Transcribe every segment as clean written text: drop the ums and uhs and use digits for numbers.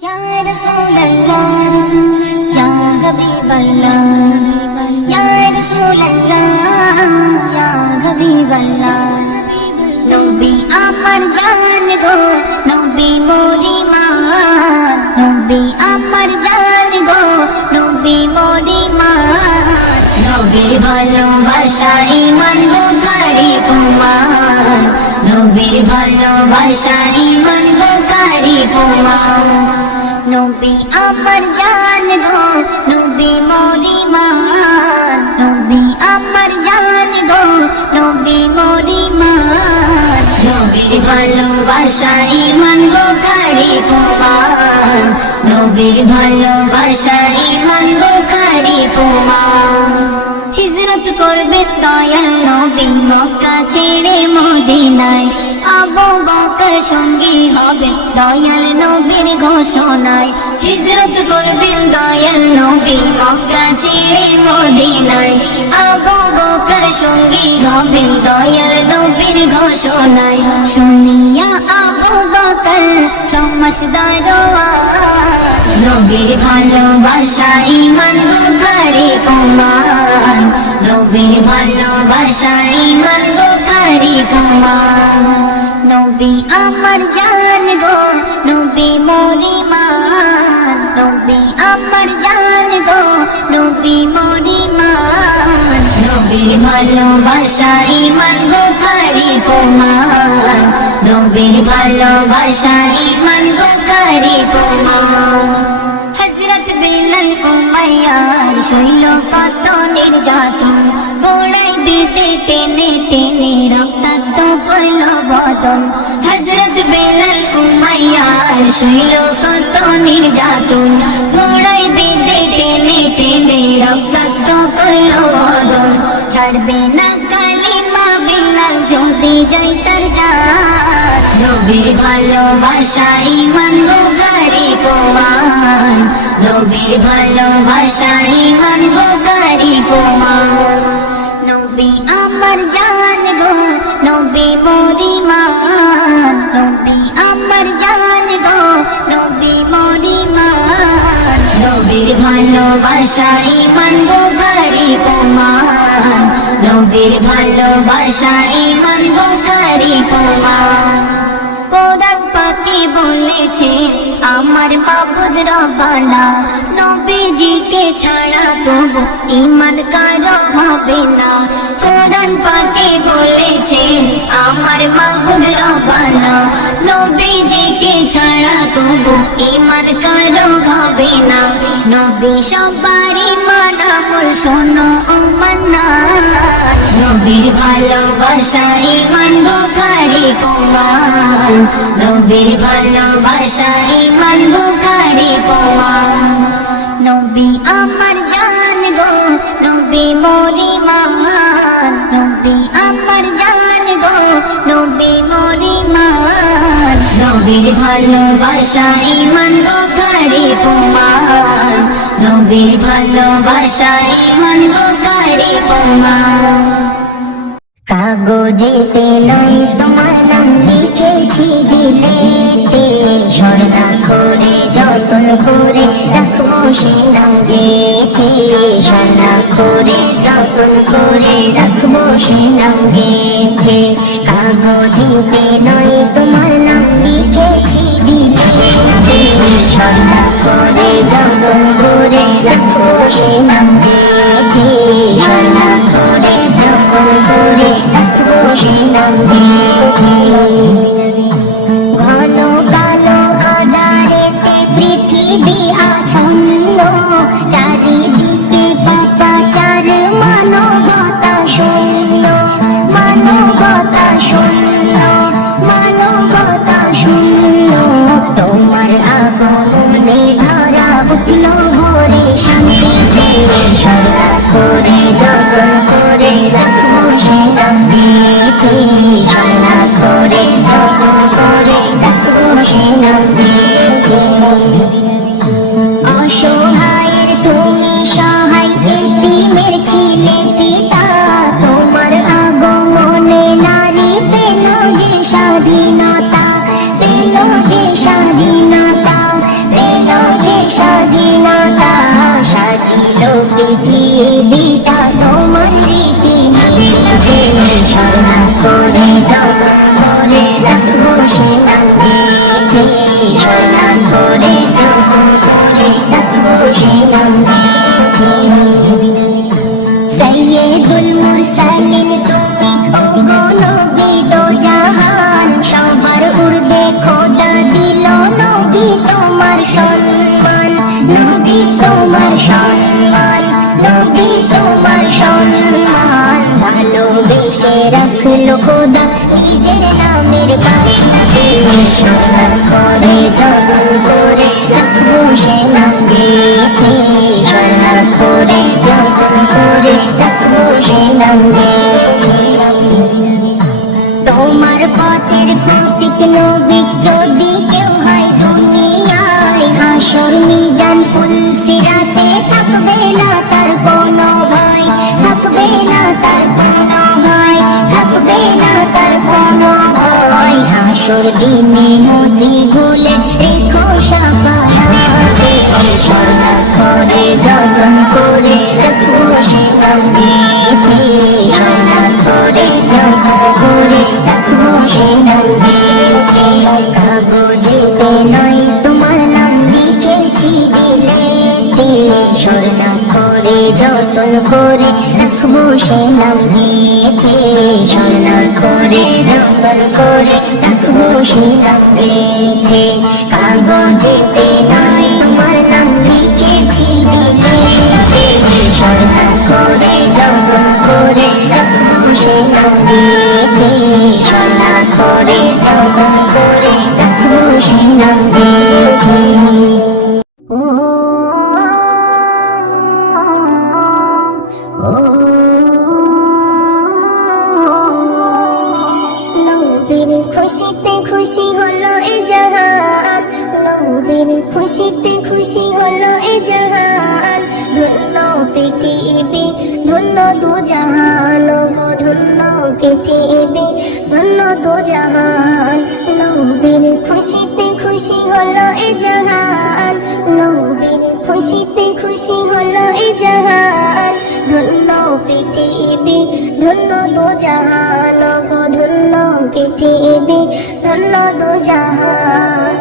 Ya Rasulallah, Ya Habiballah, Ya Rasulallah, Ya Habiballah. Nabi amar jaan go, Nabi mori maan. Nabi amar jaan go, Nabi mori maan. Nabi ভালোবাসা ঈমান বুখারী প্রমাণ। নবীর ভালোবাসা ঈমান বুখারী প্রমাণ। নবী আমার জান গো, নবী মরি মান। নবী আমার জান গো, নবী মরি মান। নবীর ভালোবাসা ঈমান বুখারী প্রমাণ। নবীর ভালোবাসা ঈমান বুখারী প্রমাণ। হিজরত করবেন দয়াল নবী মক্কা ছেড়ে মদিনায়। আবু বকর সঙ্গী হবে দয়াল নবীর ঘোষণায়। হিজরত করবেন দয়াল নবী মক্কা ছেড়ে মদিনায়। আবু বকর সঙ্গী হবে দয়াল নবীর ঘোষণায়। শুনিয়া আবু বকর সমঝদার নবীর ভালোবাসা ঈমান বুখারী প্রমাণ। নবীর ভালোবাসা ঈমান বুখারী প্রমাণ। নবী আমার জান গো, নবী মরি মান। নবী আমার জান গো, নবী মরি মান। নবীর ভালোবাসা ঈমান বুখারী প্রমাণ। নবীর ভালোবাসা ঈমান বুখারী প্রমাণ। হযরত বিলাল উমাইয়ার শৈল কত নির্যাতন। গোড়ায় দিতে টেনে টেনে রক্তাক্ত করল বদন। হযরত বিলাল উমাইয়ার শৈল কত নির্যাতন। গোড়ায় দিতে টেনে টেনে রক্তাক্ত করল বদন। ছাড়বে না কালিমা বিলাল যদি যাই তার জান। নবীর ভালোবাসা ঈমান বুখারী প্রমাণ। নবীর ভালোবাসা ঈমান বুখারী প্রমাণ। নবী আমার জান গো, নবী মরি মান। নবী আমার জান গো, নবী মরি মান। নবীর ভালোবাসা ঈমান বুখারী প্রমাণ। নবীর ভালোবাসা ঈমান বুখারী প্রমাণ। কোরআন পাকে বলেছে আমার মাবুদ রব্বানা। নবীজিকে ছাড়া তবু ঈমান কারো হবে না। কোরআন পাকে বলেছে আমার মাবুদ রব্বানা। নবীজিকে ছাড়া তবু ঈমান কারো হবে না। নবী সবারই মানামল শোনো ও মান্না। নবীর ভালোবাসা ঈমান বুখারী প্রমাণ। নবীর ভালোবাসা ঈমান বুখারী প্রমাণ। নবী আমার জান গো, নবী মরি মান। নবী আমার জান গো, নবী মরি মান। নবীর ভালোবাসা ঈমান বুখারী প্রমাণ। নবীর ভালোবাসা ঈমান বুখারী প্রমাণ। কাগজেতে নয় তোমার নাম লিখেছি দিলেতে। স্বর্ণাক্ষরে যতন করে রাখবো সে নাম গেথে। স্বর্ণাক্ষরে যতন করে রাখবো সে নাম গেথে। কাগজেতে নয় তোমার নাম লিখেছি দিলেতে। স্বর্ণাক্ষরে যতন করে রাখবো সে নাম গেথে। স্বর্ণাক্ষরে যতন করে রাখবো সে নাম গেথে। ঘন কালো আঁধারেতে পৃথিবী আচ্ছন্ন। চারিদিকে পাপাচার মানবতা শূন্য। মানবতা শূন্য, মানবতা শূন্য। তোমার আগমনে ধারা উঠল ভোরে শান্তিতে। স্বর্ণাক্ষরে যতন করে রাখবো সে নাম গেথে। স্বর্ণাক্ষরে যতন করে রাখবো সে নাম গেথে। অসহায়ের সে নাম নিতে। সৈয়দুল মুরসালিন তুমি ওগো নবী দো জাহান, সবার উর্ধে খোদা দিল নবী তোমার সম্মান, নবী তোমার সম্মান, নবী তোমার সম্মান। ভালোবেসে রাখলো খোদা নিজের নামের বাসিতে, সোনা করে জবন করে রাখবো সে নাম গেথে, সোনা করে জবন করে রাখবো সে নাম গেথে। তোমার পথের প্রতীক নবী যদি কেউ হয় দুনিয়ায়, হাসর মিজান পুল সিরাতে থাকবে না তার কোনো ভয়, থাকবে না তার কোনো ভয়, থাকবে না তার কোনো ভয়। হাসর দিনে মজি ভুলে রেখো শাফায়াতে, সোনা করে জবন করে রাখবো সে নাম গেথে, সোনা করে জবন করে রাখবো সে নাম গেথে। কাগজেতে নয় তোমার নাম লিখেছি দিলেতে, সোনা করে যতন করে রাখবো সে নাম গেথে, সোনা করে যতন করে রাখবো সে নাম গেথে। কাগজেতে নয় তোমার নাম লিখেছি দিলেতে, সোনা করে যতন করে রাখবো সে নাম গেথে, সোনা করে যতন করে রাখবো সে নাম গেথে। নবীর খুশিতে খুশি হলো এ জাহান, নবীর খুশিতে খুশি হলো এ জাহান। ধন্য পৃথিবী ধন্য দু জাহান গো, ধন্য পৃথিবী ধন্য দু জাহান। নবীর খুশিতে খুশি হলো এ জাহান, নবীর খুশিতে খুশি হলো এ জাহান। ধন্য পৃথিবী ধন্য দু জাহান গো, ধন্য পৃথিবী ধন্য দু জাহান।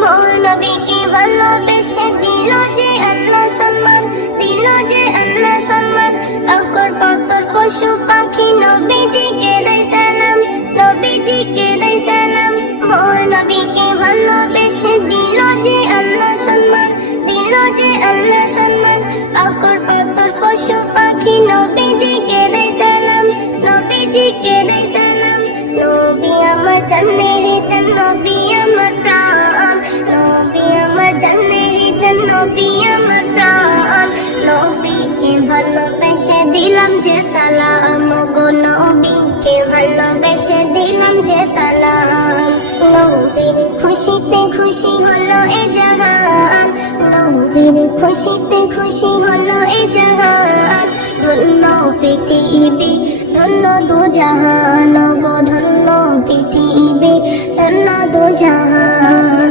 মোর নবীকে ভালোবেসে দিল যে আল্লাহ সম্মান, দিল যে আল্লাহ সম্মান। পাকর পাকর পশু পাখি নবীজিকে দেয় সালাম, নবীজিকে দেয় সালাম। মোর নবীকে ভালোবেসে দিল যে আল্লাহ সম্মান, দিল যে আল্লাহ সম্মান। পাকর পাকর পশু পাখি নবীজিকে দেয় সালাম, নবীজিকে দেয় সালাম। নবী আমার জানের জান, নবী আমার প্রাণ, নবী আমার জানের জান, নবী আমার প্রাণ। নবীকে ভালোবেসে দিলাম যে সালাম গো, নবীকে ভালোবেসে দিলাম যে সালাম। নবীর খুশিতে খুশি হলো এ জাহান, নবীর খুশিতে খুশি হলো এ জাহান। ধন্য পৃথিবী ধন্য দু জাহান গো, ধন্য পৃথিবী ধন্য দু জাহান।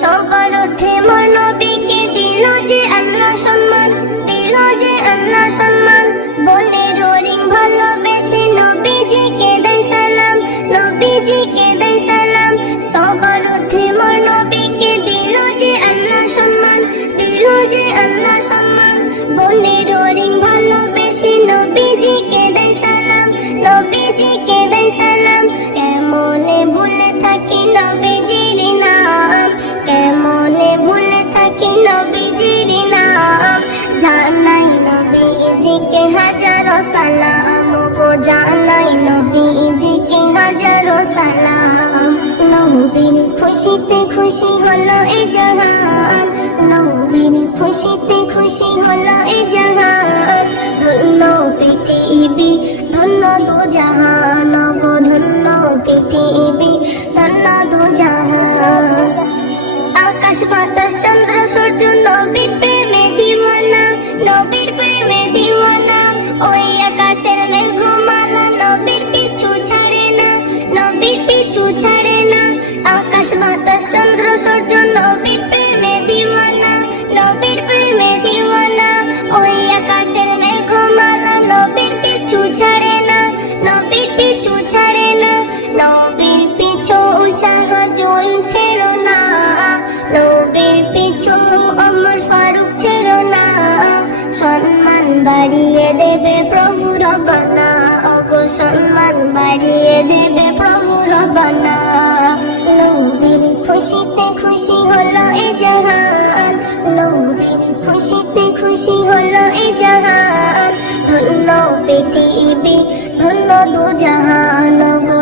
সবার ঊর্ধ্বে মোর নবীকে দিল যে আল্লাহ সম্মান, দিল যে আল্লাহ সম্মান। বনের রিং ভালোবেসে নবীজিকে দেয় সালাম, নবীজিকে দেয় সালাম। সবার ঊর্ধ্বে মোর নবীকে দিল যে আল্লাহ সম্মান, দিল যে আল্লাহ সম্মান। বনের রিং ভালোবেসে নবীজিকে দেয় সালাম, নবীজিকে দেয় সালাম। কেমনে ভুলে থাকি নবীজির নাম, কেমনে ভুলে থাকি নবীজির নাম। জানাই নবীজিকে হাজারো সালাম গো, জানাই নবীজিকে হাজারো সালাম। নবীর খুশিতে খুশি হলো এ জাহান, নবীর খুশিতে খুশি হলো এ জাহান। ধন্য পৃথিবী ধন্য দু জাহান গো, ধন্য পৃথিবী ধন্য দু জাহান। আকাশ বাতাস চন্দ্র সূর্য নবীর প্রেমে দিওয়ানা, নবীর প্রেমে দিওয়ানা। ওই আকাশের মেঘমালা নবীর পিছু ছাড়ে না, নবীর পিছু ছাড়ে না। আকাশ বাতাস চন্দ্র সূর্য নবীর প্রেমে দিওয়ানা, নবীর প্রেমে দিওয়ানা। ওই আকাশের মেঘমালা নবীর পিছু ছাড়ে না, নবীর পিছু ছাড়ে না। নবীর পিছু উৎসাহ জ্বলছে না, নবীর পিছু অমর রবানা ওগো সম্মান বাড়িয়ে দেবে প্রভু রবানা নবীর খুশিতে খুশি হলো এ জাহান নবীর খুশিতে খুশি হলো এ জাহান ধন্য পৃথিবী ধন্য দু জাহান গো